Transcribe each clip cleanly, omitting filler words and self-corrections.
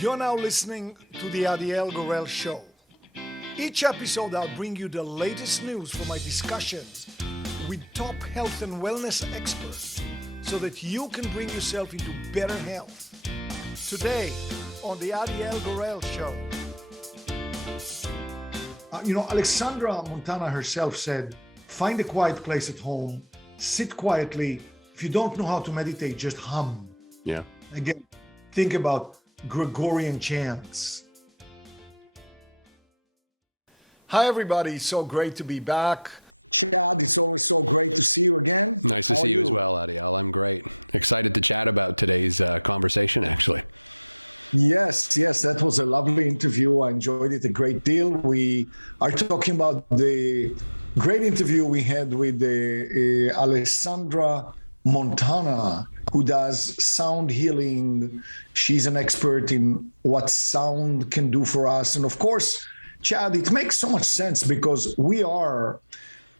You're now listening to the Adiel Gorel Show. Each episode I'll bring you the latest news from my discussions with top health and wellness experts so that you can bring yourself into better health. Today on the Adiel Gorel Show. Alessandra Montana herself said, find a quiet place at home, sit quietly. If you don't know how to meditate, just hum. Yeah. Again, think about Gregorian chants. Hi, everybody. So great to be back. Chad, it's always so great to see you again. Nice to see you as well, Adiel. I'm great. Excited to chat about today's conversation, actually. Yes, that was a lovely interview. I enjoyed it a great deal. We are talking about the great interview we had with Alessandra Montana, who does sound healing. She's an expert in what sound can do for us. And of course, Chad, it makes so much sense because we are,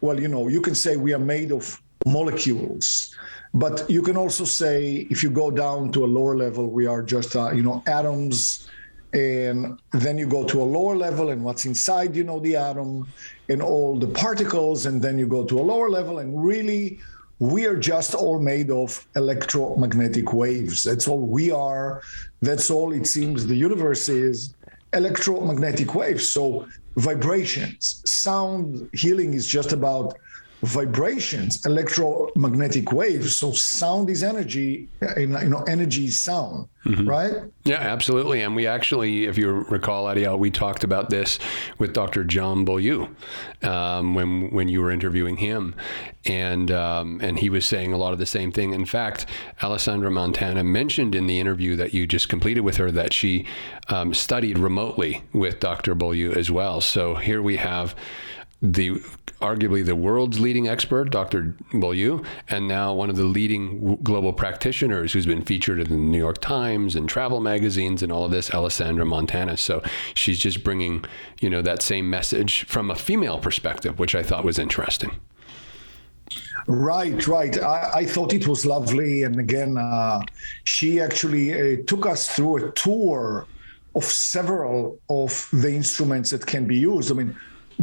you can say we are made of molecules, but you can also say, if you go down to a lower level, we are just, atoms. And then you go to a lower level and what's inside, the atom and all the particles. And then you go to a lower level and really, we are just all made of electromagnetic waves. That's all we are. That's all it seems the universe is, electromagnetic waves. So vibrations, sound healing is just about vibrations, electromagnetic waves. So sound is energy, energy is sound, right? Yeah, absolutely. And we actually, if you recall, Adiel, we talked about this with Dr. John Beaulieu when you were interviewing him. And he was saying a lot of the same thing. In fact, Alessandra Montana mentioned in the interview that you just completed with her that she studied remotely with Dr. Beaulieu as well. So here we have arguably the world's leading expert, Dr. Beaulieu, and now one of the leading global practitioners who's been featured in the New York Times and travel magazines and all of this, Alessandra Montana. So she's just bringing, that same message from a female perspective, which I thought was interesting. Right. I thought it was lovely. And again, she actually took us through a tour of several of the instruments that can be used.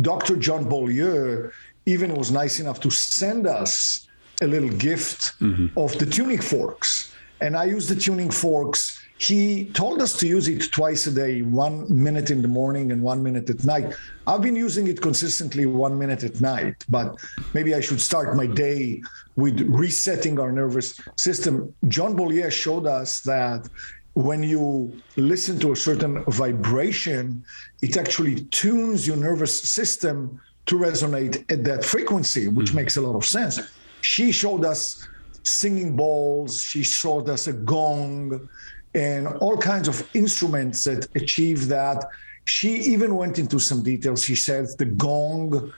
Dr. John Beaulieu even was nice enough to send us a little gift of the tuning forks. And I use the tuning forks. He told us to use it twice a day, 1 minute in the morning and 1 minute at night. I've been using it consistently 1 minute at night, but maybe I should start my day with resetting our nervous system. John Beaulieu showed us that when you listen to a certain vibration, it actually tunes your nervous system to resonate at that frequency, which makes a lot of sense. She showed us singing bowls, she showed us a gong, and all kinds of instruments that achieve that. She even went into some details. She said the gong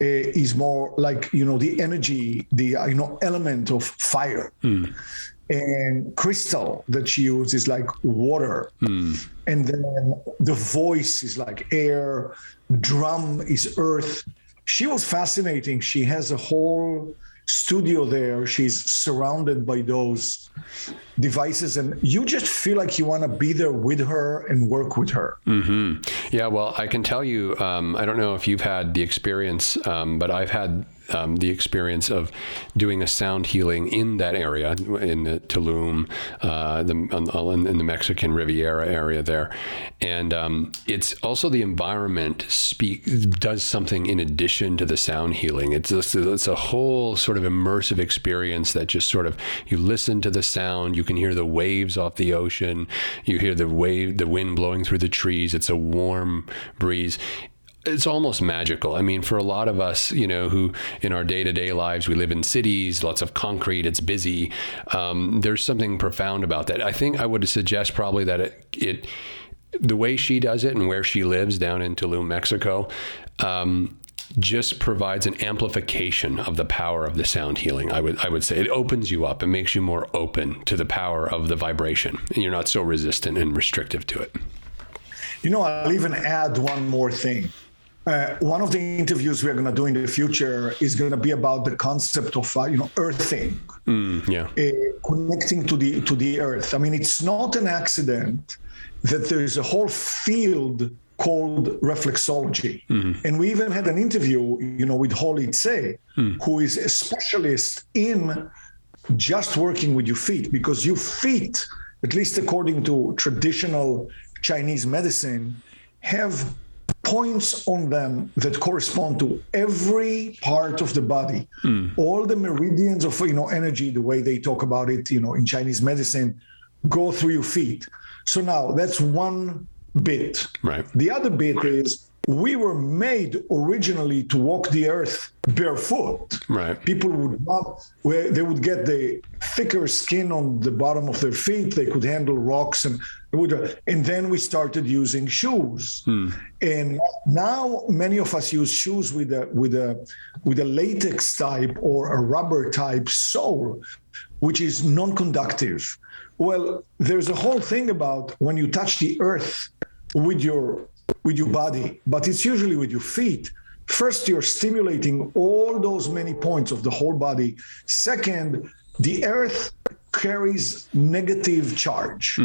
is more like, the energy, the element of fire. And crystal that she uses is like water. And then the voice is like air, drum is earth. She was fascinating. She has a whole studio there. She's surrounded by those devices and you just feel like you want to be there with her and work with her. Yeah, well, I can tell you, I don't know if you've had the experience, but I've had the experience of doing a sound healing in that area, in the Tulum, in the Mexican Riviera area there. And it's also the environment does something in addition to the sound healing. It's a whole sort of immersive experience that just sort of, you listen to the sound, you can hear the waves off the ocean, you hear the wind blowing through the trees, it's a warm breeze. It's almost magical. For a lot of us, who in our day-to-day lives, we live in cities, lots of concrete, it's busy. There's something profound about that. I think I would suggest probably that the way she does it and where she lives down in Tulum, Mexico, just provides an amplification of the power of the sound healing. I would say it opens you up and makes you more open to the power of the vibration, and you're not so resistant and restrictive to it. I'll even add one more thing. One of the interviews we're going to do in the future is going to be about the concept of, earthing, connecting to the earth. I mean, it's not an accident that there's a whole field called reflexology. And we even had an interview, with Holly Tse, who is a specialist in just working with your feet, because your feet, at least according to traditional Chinese medicine, have points on them that correspond to every part of the body. All the meridians of energy, the way they talk about it, in Chinese medicine, go through your feet. So now that's one bit. Right. The other bit is we were made originally to walk the earth barefoot. Right. People would not, where they would get the thicker skin on the bottom of their feet. They could handle rocks, and then we started using shoes. And now many of us use shoes with a latex type or a rubber type sole, which is non-conductive. Well, there's a whole thing about when you touch the earth with your body, but it's usually with your feet. First, you're stimulating all those many points of the whole body. Second, the earth carries negative charge.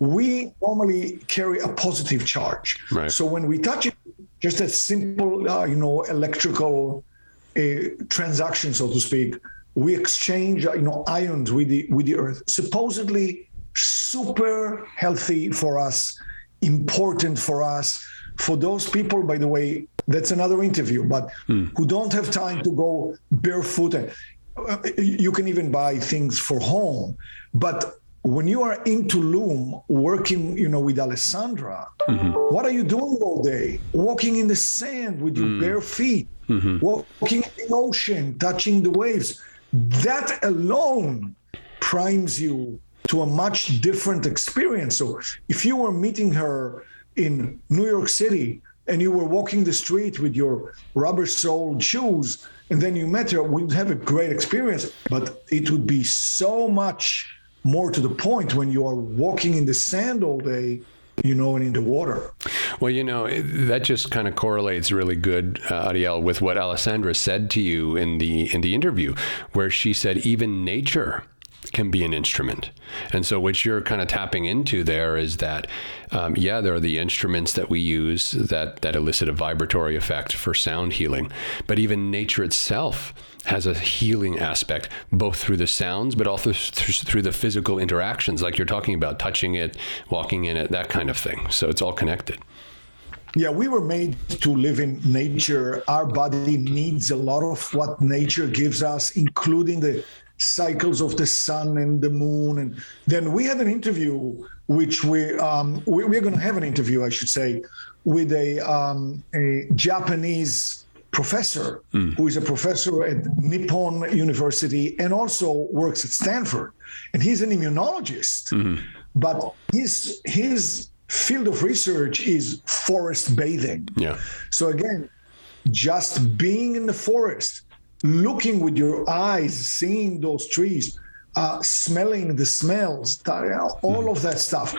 We normally carry a positive charge. Right. So when we touch it, just a simple, electrical transaction, so to speak, we exchange, ions with the earth. Supposedly super healthy for us, important for us. For those people, by the way, that's another interview, but who don't have time to go barefoot. You can even buy things for home. But when you are in Tulum working, with Alessandra, what are you doing all day? Walking in the sand with your bare feet, walking in the ocean, touching the waves. That alone primes you to a much different experience. So if you were meeting her in New York City and you were walking the street with your rubber-soled shoes, and then you met her, we'd have a great experience, but it would be so much more to the point when you are walking in the sand all day, and in the water. Well, that just kind of correlates really good, Adiel, with what Alessandra said to you in the interview, where she said even nature can be an instrument. And so what you're kind of tapping into there is that, there are the instruments that we use that elicit a vibratory effect for sound healing, but even nature itself has a healing aspect, both through the sounds, but also through the physical interactions, like you're talking about, touching it, walking in it, that kind of thing. So it's all connected. Yeah, we were made to live in nature. Our body needs a lot of what nature gives us, including the cycles of the sun and the moon. And then we had an interview, which we're going to have an interview, I should say, with a Japanese professor who is a professor at Nippon University and also works at Stanford. And he's an immunologist, but his field of research is forest bathing. Yeah. So again, just being in the forest, looking with your eyes, seeing those trees, smelling the smells, all of that stuff.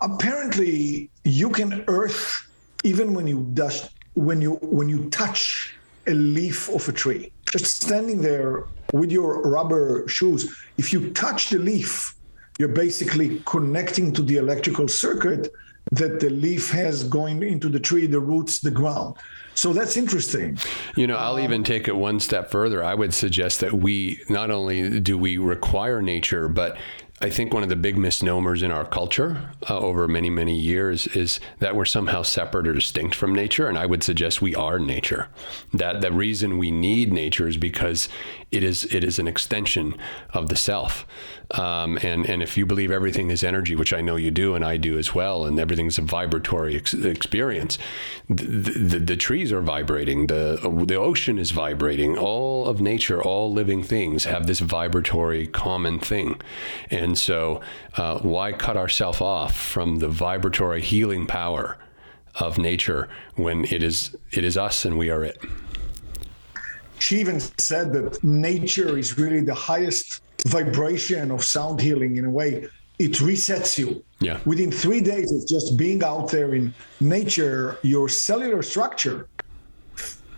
Apparently, you can earth even when you touch a leaf of a tree. Just standing there with your rubber shoes, if you touch the leaf, you're basically connecting to the electrical circuit that the leaf has going into the tree, the roots, the ground. So that's interesting. I'll even take it one step further. I would suggest that we not only do we require nature, but I think one of the big misnomers in our culture over many, many years is that we're somehow separate or distinct from nature. And I would suggest we are nature. That the reason we need nature is because it is an extension of the self. And if you believe everything is energy, which I know you do and I do as well, and everything's a vibratory experience, the trees are vibrating, the ocean is vibrating, all of nature, all living things have this vibratory common thing. And so why cut ourselves off from the vibratory healing power of nature when it is us and we are it? She even said that nature is really the highest vibration of sound healing in a way. it resets you. Yeah. Within 3 days of just being out there in nature, your cellular structure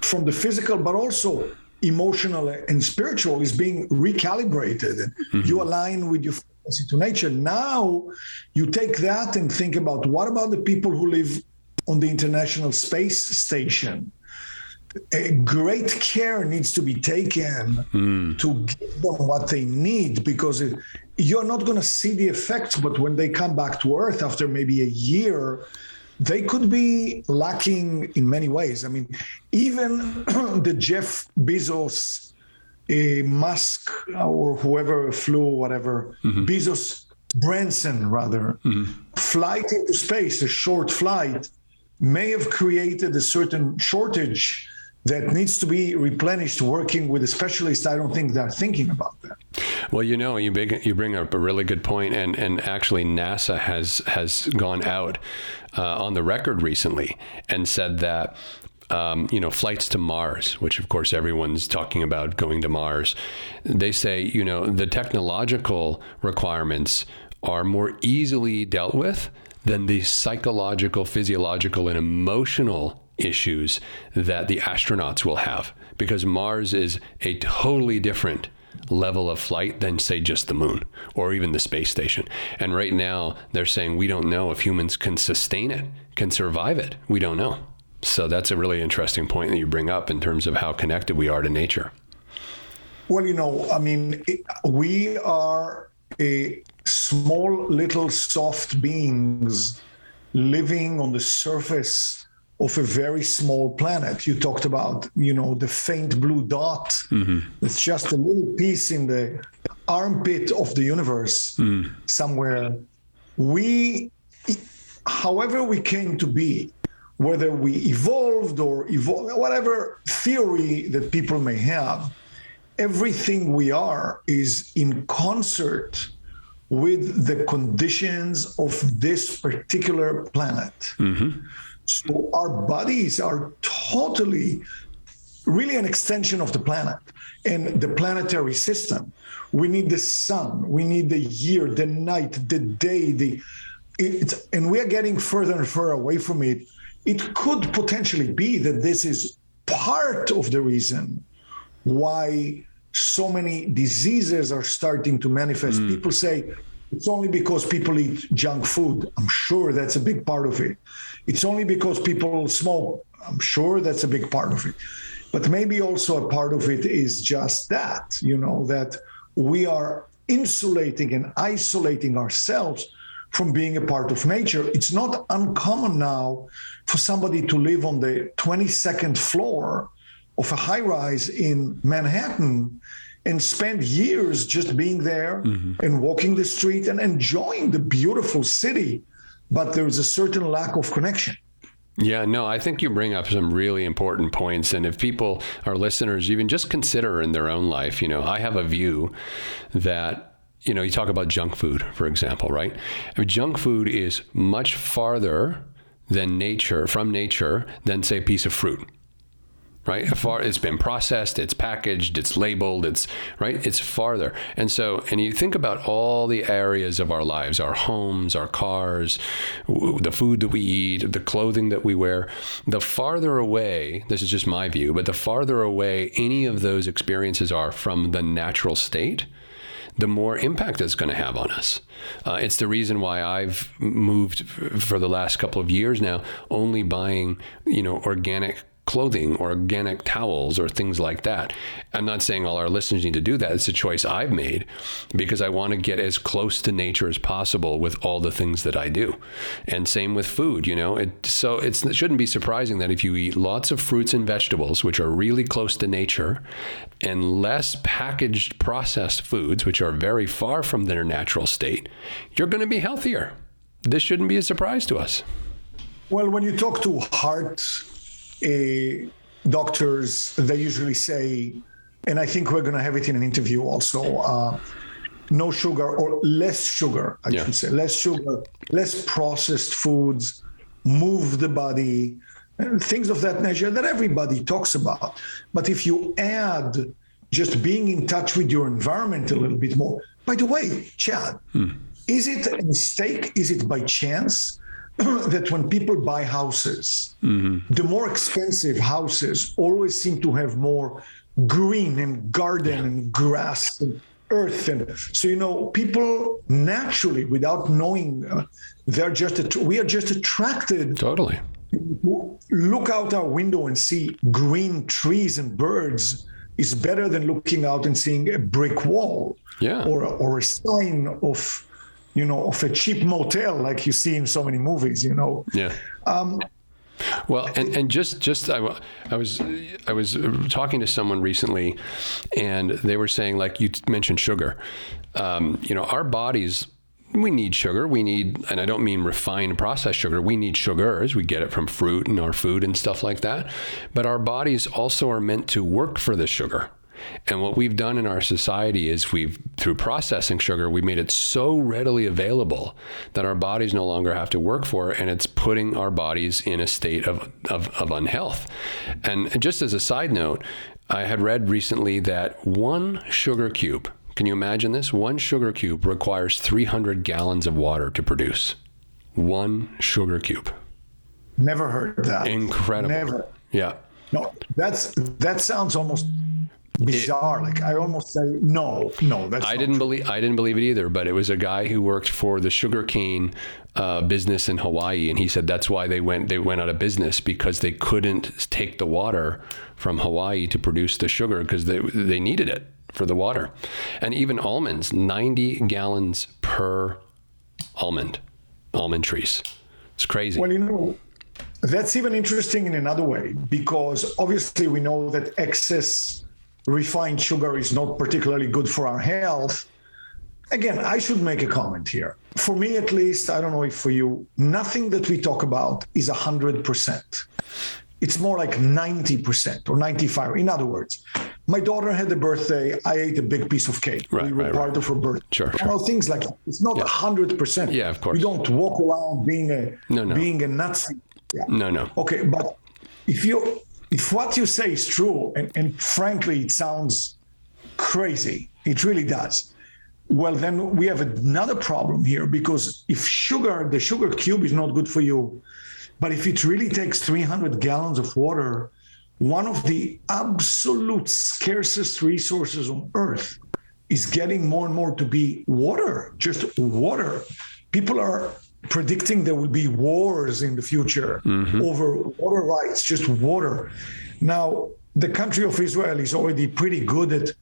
from the physical, but also emotional and spiritual, is being recalibrated. And you align with your frequency to nature. Now you take that and think about, what about the people who live on the International Space Station? Great care needs to be taken to give them what they need, because you're not going to see the effects, but when they come back to Earth after maybe a year, they could be lacking in many ways. I mean, even the Jeff Bezos, Musk, or whoever flew, whatever, Bezos, Branson rather, flight into space, a short flight, may have created a certain shortage that needs to be replenished. Working with a specialist, I don't think they're thinking about that. Well, you bring up a really good point, and actually NASA has gone out on the record recently and said that flights to Mars, which of course everyone's talking about going to Mars, they say the technological requirements are more easily dealt with than the psychological, physiological, and emotional issues that the astronauts will have, because Mars is a totally different level of flight than, say, just the moon or even the space station. And right now they're saying we don't know if humans can sustain it, can survive it. We don't know. So that's a really interesting point that you bring up in terms of how connected we are to nature. Well, we are a small little soft beings living on the surface of a very small planet. You talked about, the faint blue dot. It's just a little piece in the armpit of the universe somewhere. However we came to be, whether we evolved or whatever theory that people may have, everything we are is in concert with the conditions of this particular planet. So our bodies are totally, really an extension of the planet and the planetary system. We need the sun, we need the year, the night, the day, and we are getting further and further away from it. It could potentially be that this is part of the reason why so many diseases are starting to manifest. People say it's only because people eat junk food. I'm sure that's a big part of it. It's only because people smoke. I'm sure that's a big part of it. But maybe also a part of it is just that, that we are insulating and isolating ourselves from being a part of nature. It's not uncommon now for somebody to live on the 22nd floor of a high-rise in Manhattan and spend years just being there and walking the street and enjoying the beautiful city, but there's a certain lack of connection. Yeah, no, I think you bring up some really important points. And if people, our listeners, even just consider in their own life, I have a view that, you talk about junk food, for example, right? I mean, junk food is much farther from nature than, say, a piece of fruit. Right? It's been processed, it's packaged, it's labeled, it's farther. And you think about all the areas of our lives, our homes, our cars, the food that we eat, the clothing that we wear, the farther away, this is just my view, but the farther away any of those experiences are from the natural state, the more impact it's going to have on us. It's the reason why I've moved for the last couple of years now, only buying, organic clothing or organic towels or things like that. I'm not saying all our listeners need to do that. It's a choice I've made because I want to get as close to nature as possible with all the things that I do. And same with food, it shouldn't be surprising that if you eat lots of fruits and vegetables, which are really close to nature, and less packaged processed foods, which are very far from their natural state, you're going to be healthier. This shouldn't be a surprise to us. Well, when you talk to heart doctors, they usually say, and I think we're going to have it in an interview also, no sugar or less sugar, I should say, less sugar, less processed foods, move the body, things of that nature that everybody talks about. But if you add just being in touch with your environment a little bit more, by the way, Chad, Is it a mistake? Is it by chance that when people buy houses, the more expensive houses always seem to have more green and garden and grass and earth? And so, people naturally, without knowing, we are just attracted. Totally. Look out our window and see green trees and birds is better than looking out and seeing a brick wall, or a sign of a cheap motel like you see in so many movies. Yeah. Well, and just I was talking to someone recently, and they were saying, like you mentioned sugar. Our bodies, we need sugar. And I don't mean refined processed sugar. We need sugars. We get it from fruit and our food and stuff like that. But our bodies also are meant to work for the sugar. And what we've done in our society is through processing sugar, we made it so readily available that our bodies no longer have to work for it, and it's putting our bodies in a state of unhealth. And just as a side note, I had read recently that one sugar cube, can you imagine this? One sugar cube requires 300 gallons of water to produce. One sugar cube. Never heard that. Incredible. Never. Yeah. No, that sounds almost bizarre. Like I almost say, no, that's I didn't believe it either, but it was a guy who worked for the sugarcane business in Hawaii, and he said that's why they went out of business, because they couldn't take the water from Hawaii to produce the sugar because they needed it for the water. And even almonds, 90 gallons per almond trees. It's crazy. Well, that's even interesting in another way, because obviously we know that excess refined sugar is not particularly good for our health. Again, I should make a comment here. For me, at least, I don't know if for you, nothing that we talk about is 100%. It's more like 90% or 95%. In other words, my daughter had a birthday. I ate a big piece of cake. We were part of her birthday. Sure. Things like that. It's not 100%. Yeah, of course. We don't walk around being a Nazi. Yeah. No. Okay, but if what you say is true, and frankly, it sounds crazy, it really does. Well, then we have another problem here, because if the sugar cube is not good for you, but if it really takes 300 gallons of water, one of the absolute scarcest resources on earth is getting more and more to be water, just water. People are predicting there will be wars in the future over water rights, just water. Now, the country of Israel is already pretty good at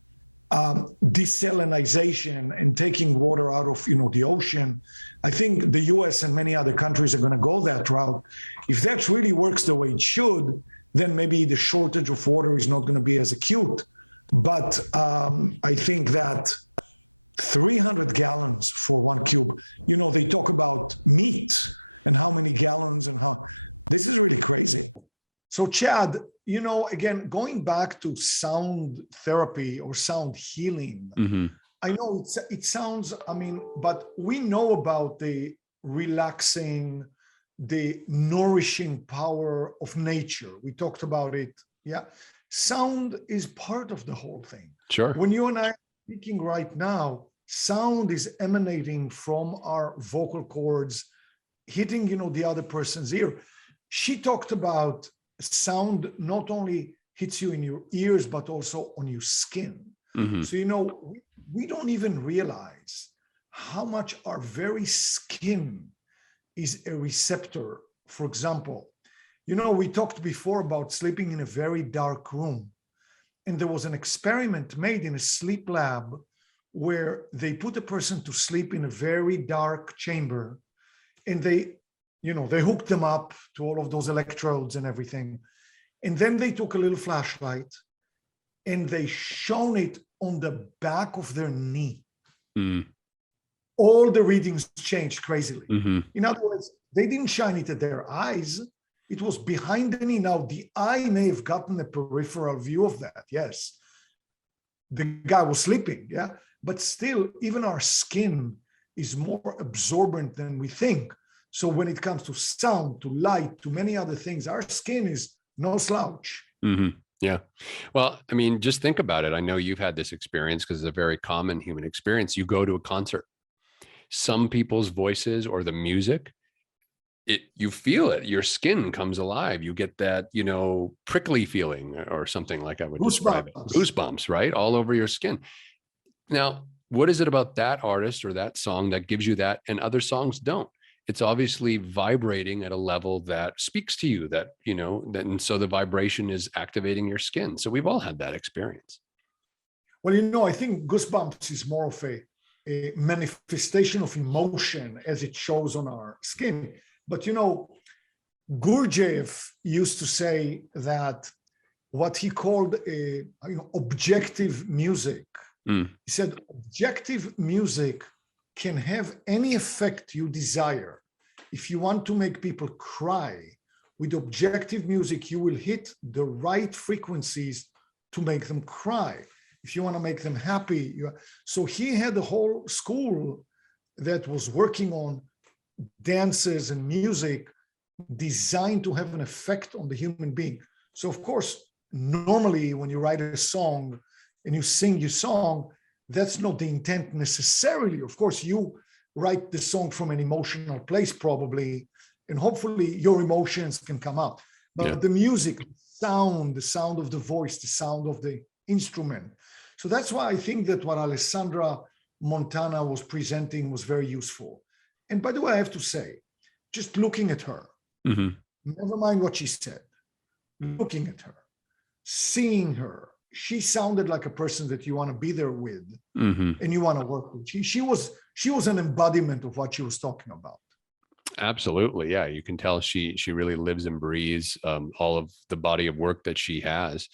desalinization and taking water out of the ocean. I think the US and many other countries are going to go that route. If that really works the way it should, then maybe the shortage of water is not going to be as acute. But I think that 300 gallons for one cube, they talk about meat and how many gallons and how this is really crazy. So Chad, again, going back to sound therapy or sound healing, I know it sounds, but we know about the relaxing, the nourishing power of nature. We talked about it. Yeah. Sound is part of the whole thing. Sure. When you and I are speaking right now, sound is emanating from our vocal cords, hitting, the other person's ear. She talked about sound not only hits you in your ears, but also on your skin. So, we don't even realize how much our very skin is a receptor. For example, we talked before about sleeping in a very dark room. And there was an experiment made in a sleep lab where they put a person to sleep in a very dark chamber, and they hooked them up to all of those electrodes and everything. And then they took a little flashlight and they shone it on the back of their knee. All the readings changed crazily. In other words, they didn't shine it at their eyes. It was behind the knee. Now, the eye may have gotten a peripheral view of that. Yes. The guy was sleeping. Yeah. But still, even our skin is more absorbent than we think. So when it comes to sound, to light, to many other things, our skin is no slouch. Yeah. Well, just think about it. I know you've had this experience because it's a very common human experience. You go to a concert, some people's voices or the music, you feel it, your skin comes alive. You get that, prickly feeling or something, like I would describe it. Goosebumps, right? All over your skin. Now, what is it about that artist or that song that gives you that and other songs don't? It's obviously vibrating at a level that speaks to you, and so the vibration is activating your skin. So we've all had that experience. Well, I think Goosebumps is more of a manifestation of emotion as it shows on our skin. But, Gurdjieff used to say that what he called objective music. He said, objective music can have any effect you desire. If you want to make people cry, with objective music, you will hit the right frequencies to make them cry. If you want to make them happy. So he had a whole school that was working on dances and music designed to have an effect on the human being. So of course, normally when you write a song and you sing your song, that's not the intent necessarily. Of course, you write the song from an emotional place probably, and hopefully your emotions can come out. But the music, the sound of the voice, the sound of the instrument. So that's why I think that what Alessandra Montana was presenting was very useful. And by the way, I have to say, just looking at her, never mind what she said, looking at her, seeing her, she sounded like a person that you want to be there with and you want to work with. She was an embodiment of what she was talking about. Absolutely. Yeah. You can tell she really lives and breathes all of the body of work that she has.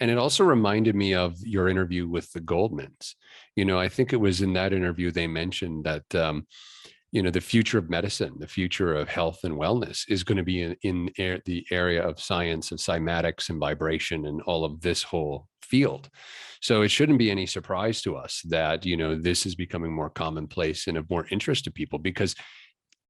And it also reminded me of your interview with the Goldmans. I think it was in that interview they mentioned that, the future of medicine, the future of health and wellness is going to be in the area of science of cymatics and vibration and all of this whole field. So it shouldn't be any surprise to us that, this is becoming more commonplace and of more interest to people, because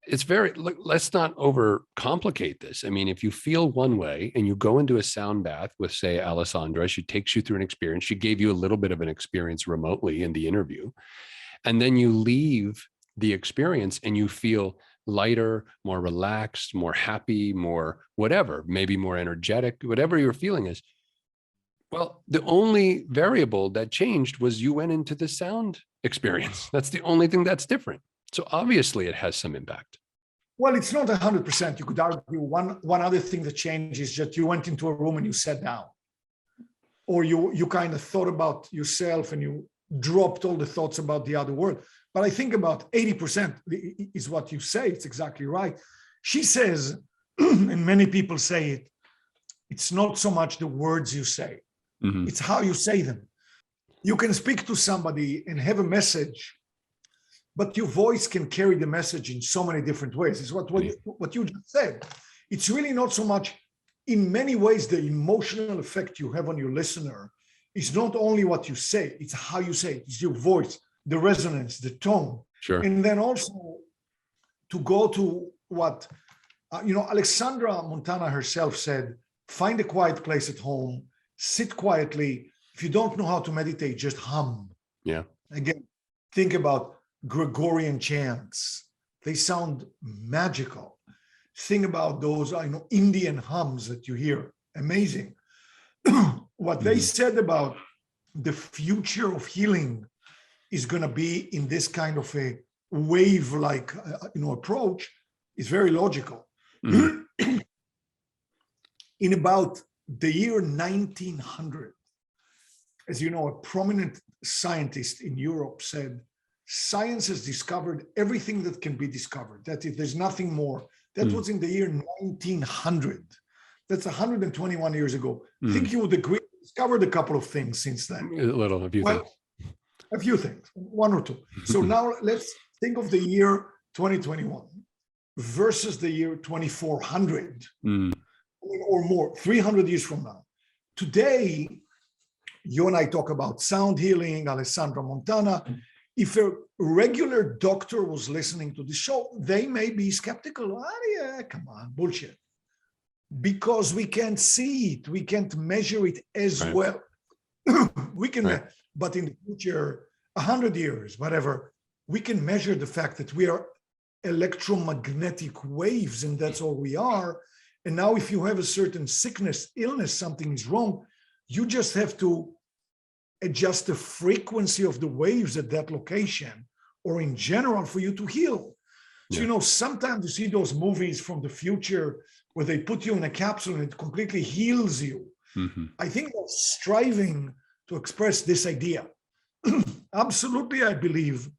it's let's not overcomplicate this. I mean, if you feel one way and you go into a sound bath with, say, Alessandra, she takes you through an experience. She gave you a little bit of an experience remotely in the interview. And then you leave the experience and you feel lighter, more relaxed, more happy, more whatever, maybe more energetic, whatever your feeling is. Well, the only variable that changed was you went into the sound experience. That's the only thing that's different. So obviously it has some impact. Well, it's not 100%. You could argue one other thing that changed is that you went into a room and you sat down, or you kind of thought about yourself and you dropped all the thoughts about the other world. But I think about 80% is what you say. It's exactly right. She says, and many people say it, it's not so much the words you say, it's how you say them. You can speak to somebody and have a message, but your voice can carry the message in so many different ways. It's what you just said. It's really not so much, in many ways, the emotional effect you have on your listener is not only what you say, it's how you say it. It's your voice, the resonance, the tone. Sure. And then also to go to what, Alessandra Montana herself said, find a quiet place at home, sit quietly. If you don't know how to meditate, just hum. Yeah. Again, think about Gregorian chants. They sound magical. Think about those Indian hums that you hear. Amazing. What they said about the future of healing is going to be in this kind of a wave-like approach is very logical. In about the year 1900, as you know, a prominent scientist in Europe said, science has discovered everything that can be discovered. That is, there's nothing more. That was in the year 1900. That's 121 years ago. I think you would agree, discovered a couple of things since then. A few things, one or two. So now let's think of the year 2021 versus the year 2400 or more, 300 years from now. Today, you and I talk about sound healing, Alessandra Montana. If a regular doctor was listening to the show, they may be skeptical. Come on, bullshit. Because we can't see it, we can't measure it as well. We can, but in the future, 100 years, whatever, we can measure the fact that we are electromagnetic waves, and that's all we are. And now if you have a certain sickness, illness, something is wrong, you just have to adjust the frequency of the waves at that location or in general for you to heal. So, sometimes you see those movies from the future where they put you in a capsule and it completely heals you. Mm-hmm. I think they're striving to express this idea. Absolutely, I believe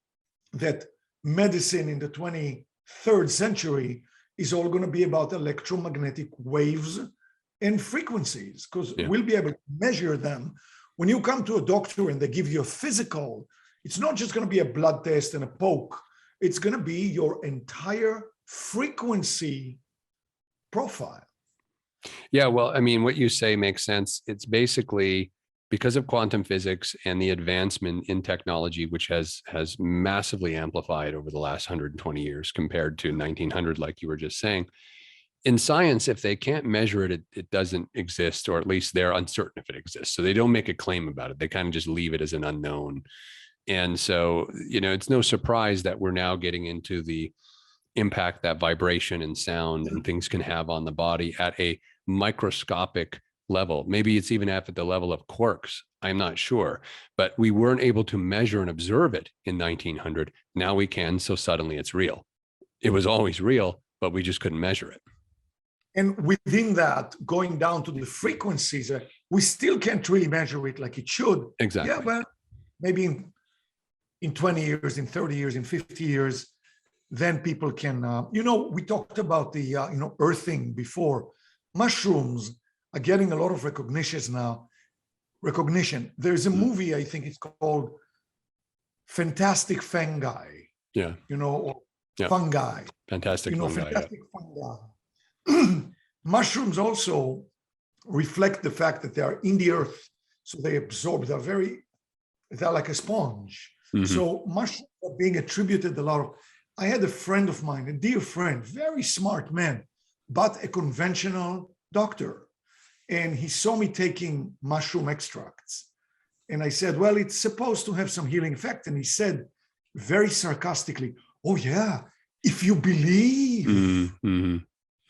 that medicine in the 23rd century is all going to be about electromagnetic waves and frequencies, because we'll be able to measure them. When you come to a doctor and they give you a physical, it's not just going to be a blood test and a poke. It's going to be your entire frequency profile. Yeah, well, I mean, what you say makes sense. It's basically because of quantum physics and the advancement in technology, which has massively amplified over the last 120 years compared to 1900, like you were just saying. In science, if they can't measure it, it doesn't exist, or at least they're uncertain if it exists. So they don't make a claim about it. They kind of just leave it as an unknown. And so, it's no surprise that we're now getting into the impact that vibration and sound and things can have on the body at a microscopic level. Maybe it's even at the level of quarks. I'm not sure, but we weren't able to measure and observe it in 1900. Now we can. So suddenly it's real. It was always real, but we just couldn't measure it. And within that, going down to the frequencies, we still can't really measure it like it should. Exactly. Yeah, but maybe in 20 years, in 30 years, in 50 years, then people can, we talked about the, earthing before. Mushrooms are getting a lot of recognition. There's a movie, I think it's called Fantastic Fungi. Yeah. Or fungi. Fantastic fungi. Fantastic fungi. Mushrooms also reflect the fact that they are in the earth, so they absorb. They're like a sponge. Mm-hmm. So mushrooms are being attributed a lot of. I had a friend of mine, a dear friend, very smart man, but a conventional doctor, and he saw me taking mushroom extracts, and I said, "Well, it's supposed to have some healing effect," and he said, very sarcastically, "Oh yeah, if you believe." Mm-hmm.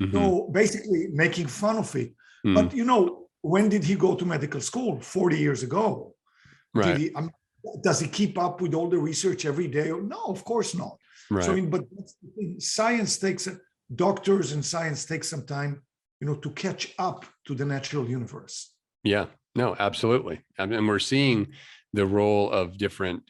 Mm-hmm. So basically making fun of it. But, when did he go to medical school? 40 years ago. Right. Does he keep up with all the research every day? No, of course not. Right. So, but science doctors and science takes some time, to catch up to the natural universe. Yeah, no, absolutely. And we're seeing the role of different,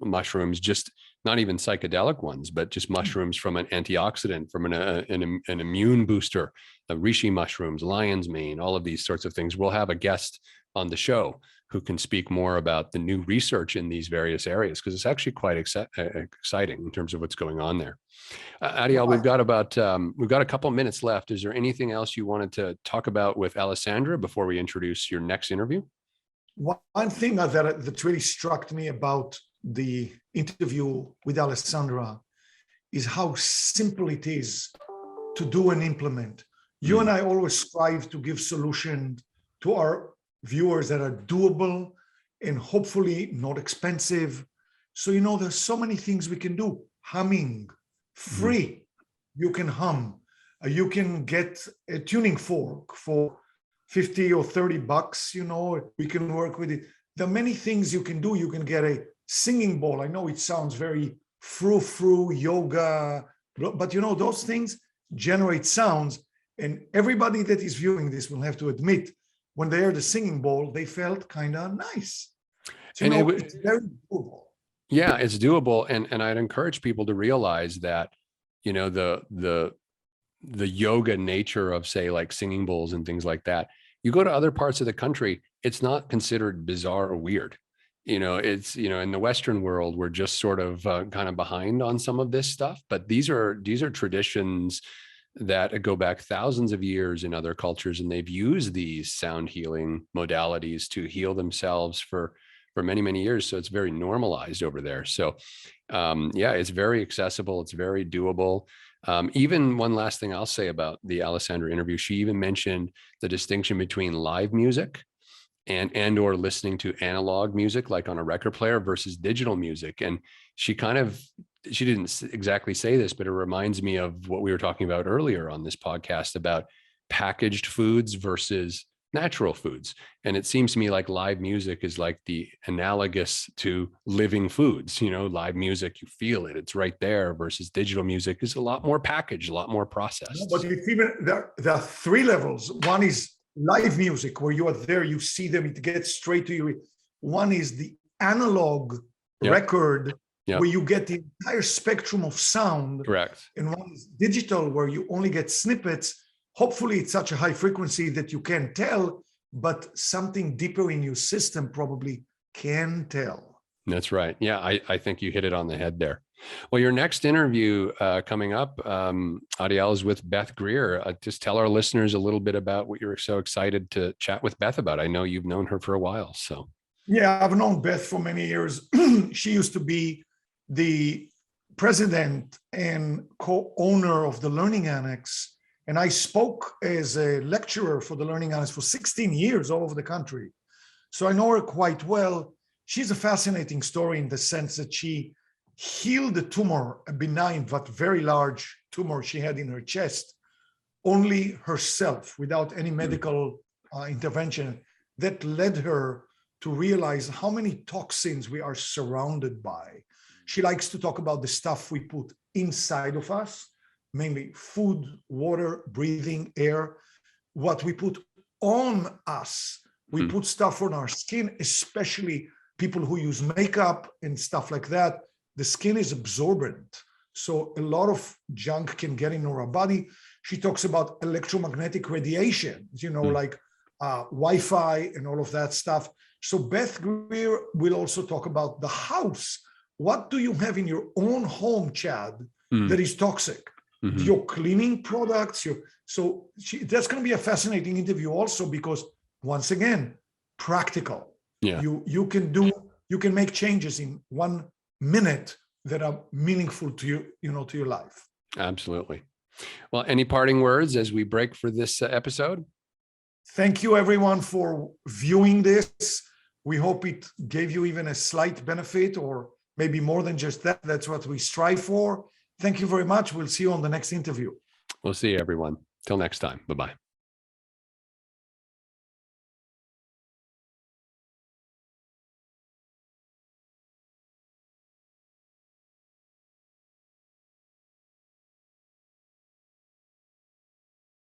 mushrooms, just not even psychedelic ones, but just mushrooms from an antioxidant, from an immune booster, reishi mushrooms, lion's mane, all of these sorts of things. We'll have a guest on the show who can speak more about the new research in these various areas, because it's actually quite exciting in terms of what's going on there. Adiel, we've got a couple minutes left. Is there anything else you wanted to talk about with Alessandra before we introduce your next interview? One thing that really struck me about the interview with Alessandra is how simple it is to do and implement. You and I always strive to give solutions to our viewers that are doable and hopefully not expensive. So, there's so many things we can do. Humming, free. You can hum. You can get a tuning fork for $50 or $30, we can work with it. There are many things you can do. You can get a singing bowl. I know it sounds very frou-frou, yoga, but those things generate sounds, and everybody that is viewing this will have to admit, when they heard the singing bowl, they felt kind of nice. So, it's very doable. Yeah, it's doable. And I'd encourage people to realize that, the yoga nature of, say, like singing bowls and things like that, you go to other parts of the country, it's not considered bizarre or weird. It's, in the Western world, we're just sort of kind of behind on some of this stuff, but these are traditions that go back thousands of years in other cultures, and they've used these sound healing modalities to heal themselves for many, many years. So it's very normalized over there. So it's very accessible. It's very doable. Even one last thing I'll say about the Alessandra interview, she even mentioned the distinction between live music and or listening to analog music, like on a record player, versus digital music. And she didn't exactly say this, but it reminds me of what we were talking about earlier on this podcast about packaged foods versus natural foods. And it seems to me like live music is like the analogous to living foods. Live music, you feel it, it's right there, versus digital music is a lot more packaged, a lot more processed. But it's even there are three levels. One is live music, where you are there, you see them, it gets straight to you. One is the analog record, where you get the entire spectrum of sound. Correct. And one is digital, where you only get snippets. Hopefully it's such a high frequency that you can't tell, but something deeper in your system probably can tell. That's right. Yeah, I think you hit it on the head there. Well, your next interview coming up, Adiel, is with Beth Greer. Just tell our listeners a little bit about what you're so excited to chat with Beth about. I know you've known her for a while, so. Yeah, I've known Beth for many years. She used to be the president and co-owner of the Learning Annex. And I spoke as a lecturer for the Learning Annex for 16 years all over the country. So I know her quite well. She's a fascinating story in the sense that she healed a tumor, a benign but very large tumor she had in her chest, only herself, without any medical intervention. That led her to realize how many toxins we are surrounded by. She likes to talk about the stuff we put inside of us, mainly food, water, breathing, air. What we put on us, we put stuff on our skin, especially people who use makeup and stuff like that. The skin is absorbent, so a lot of junk can get into our body. She talks about electromagnetic radiation, like Wi-Fi and all of that stuff. So Beth Greer will also talk about the house. What do you have in your own home, Chad, that is toxic? Your cleaning products. That's going to be a fascinating interview also, because once again, practical. Yeah. You can make changes in 1 minute that are meaningful to you, to your life. Absolutely. Well, any parting words as we break for this episode? Thank you, everyone, for viewing this. We hope it gave you even a slight benefit, or maybe more than just that. That's what we strive for. Thank you very much. We'll see you on the next interview. We'll see you, everyone. Till next time. Bye-bye.